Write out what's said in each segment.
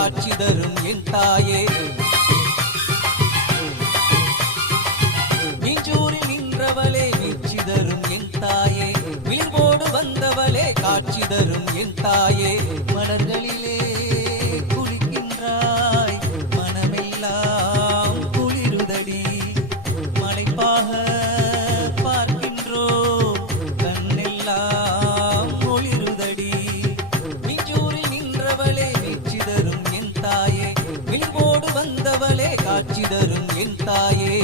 காட்சி தரும் என் தாயே. மீஞ்சூரில் நின்றவளே மீட்சி தரும் என் தாயே. விழிர்வோடு வந்தவளே காட்சி தரும் என் தாயே. மலர்களிலே குளிக்கின்றாய் மனமெல்லாம் குளிருதடி. மலைப்பாக பார்க்கின்றோம் கண்ணெல்லாம் ஒளிருதடி. மீஞ்சூரில் நின்றவளே மீட்சி தரும் என் தாயே. விழிர்வோடு வந்தவளே காட்சி தரும் என் தாயே.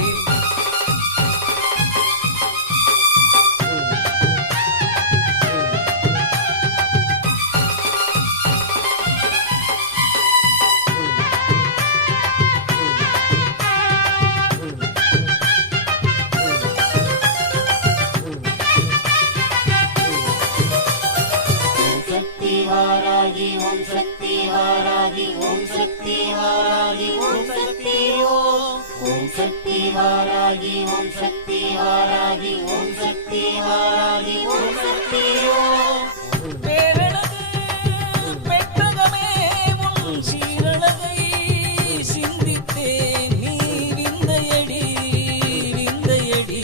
வாராகி ஓம் சக்தி வாராகி ஓம் சக்தி வாராகி ஓம் சக்தி ஓம் சக்தி வாராகி ஓம் சக்தி வாராகி ஓம் சக்தி வாராகி ஓம் சக்தி பேரழகு பெட்டகமே உன் சீரழகை சிந்தித்தேன் நீ விந்தையடி விந்தையடி.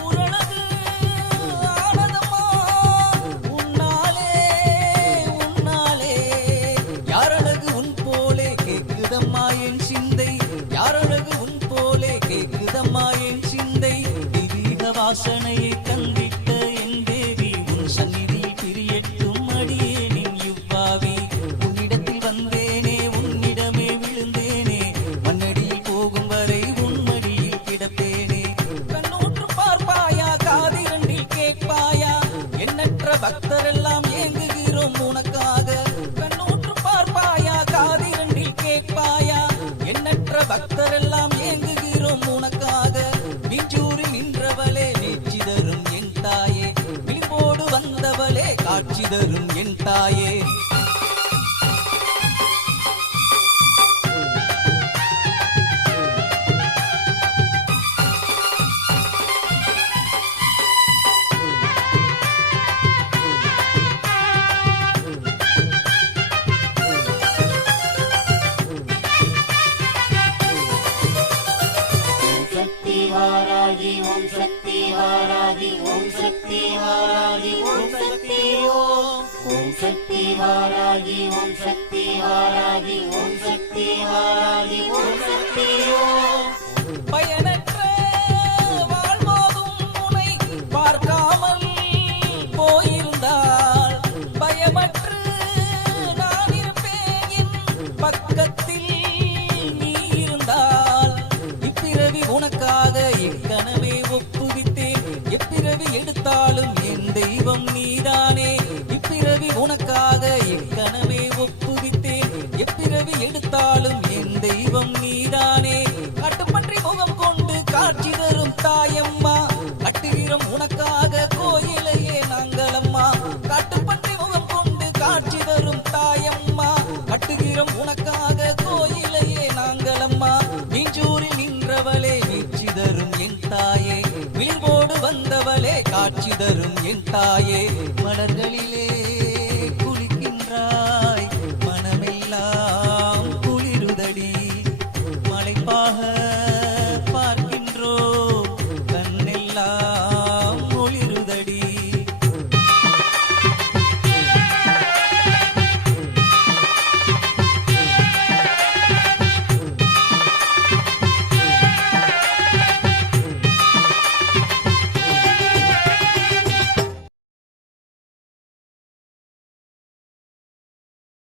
ஊரழகு ஆனதம்மா உன்னாலே உன்னாலே. யாரழகு உன் போலே கேக்குதம்மா என் சிந்தை. யாரழகு உன் போலே கேக்குதம்மா என் சிந்தை. தெய்வீக வாசனையை தந்திட்ட என் தேவி உன் சந்நிதியில் பிரியட்டும் அடியேனின் இவ்வாவி. உன்னிடத்தில் வந்தேனே உன்னிடமே விழுந்தேனே. மண்ணடியில் போகும் வரை உன்மடியில் கிடப்பேனே. கண்ணூற்று பார்ப்பாயா காதிரண்டில் கேட்பாயா. எண்ணற்ற பக்தரெல்லாம் ஏங்குகிறோம் உனக்காக. கண்ணூற்று பார்ப்பாயா காதிரண்டில் கேட்பாயா. எண்ணற்ற பக்தரெல்லாம் ஏங்குகிறோம் உனக்காக. மீஞ்சூரில் நின்றவளே மீட்சி தரும் என் தாயே. விழிப்போடு வந்தவளே காட்சி தரும் என் தாயே. வாராகி ஓம் சக்தி வாராகி ஓம் சக்தி வாராகி ஓம் சக்தி ஓம் சக்தி வாராகி ஓம் சக்தி வாராகி ஓம் சக்தி வாராகி ஓம் சக்தி பயனற்ற வாழ்வோதும் உனை பார்க்காமல் போயிருந்தால் பயமற்று நான் இருப்பேன் என் பக்கத்தில் நீ இருந்தால். இப்பிறவி உனக்காக எக்கனவே ஒப்புவித்தேன். எப்பிறவி எடுத்தாலும் என் தெய்வம் நீதானே. இப்பிறவி உனக்காக எக்கனவே ஒப்புவித்தேன். எப்பிறவி எடுத்தாலும் என் தெய்வம் நீதானே. காட்டுப்பன்றி முகம் கொண்டு காட்சி தரும் தாயம்மா. கட்டுகிறோம் உனக்காக கோயிலையே நாங்களம்மா. காட்டுப்பன்றி முகம் கொண்டு காட்சி தரும் தாயம்மா. கட்டுகிறோம் உனக்காக கோயிலையே நாங்களம்மா. மீஞ்சூரில் நின்றவளே மீட்சி தரும் என் தாயே. விழிர்வோடு வந்தவளே காட்சி தரும் என் தாயே. மலர்களிலே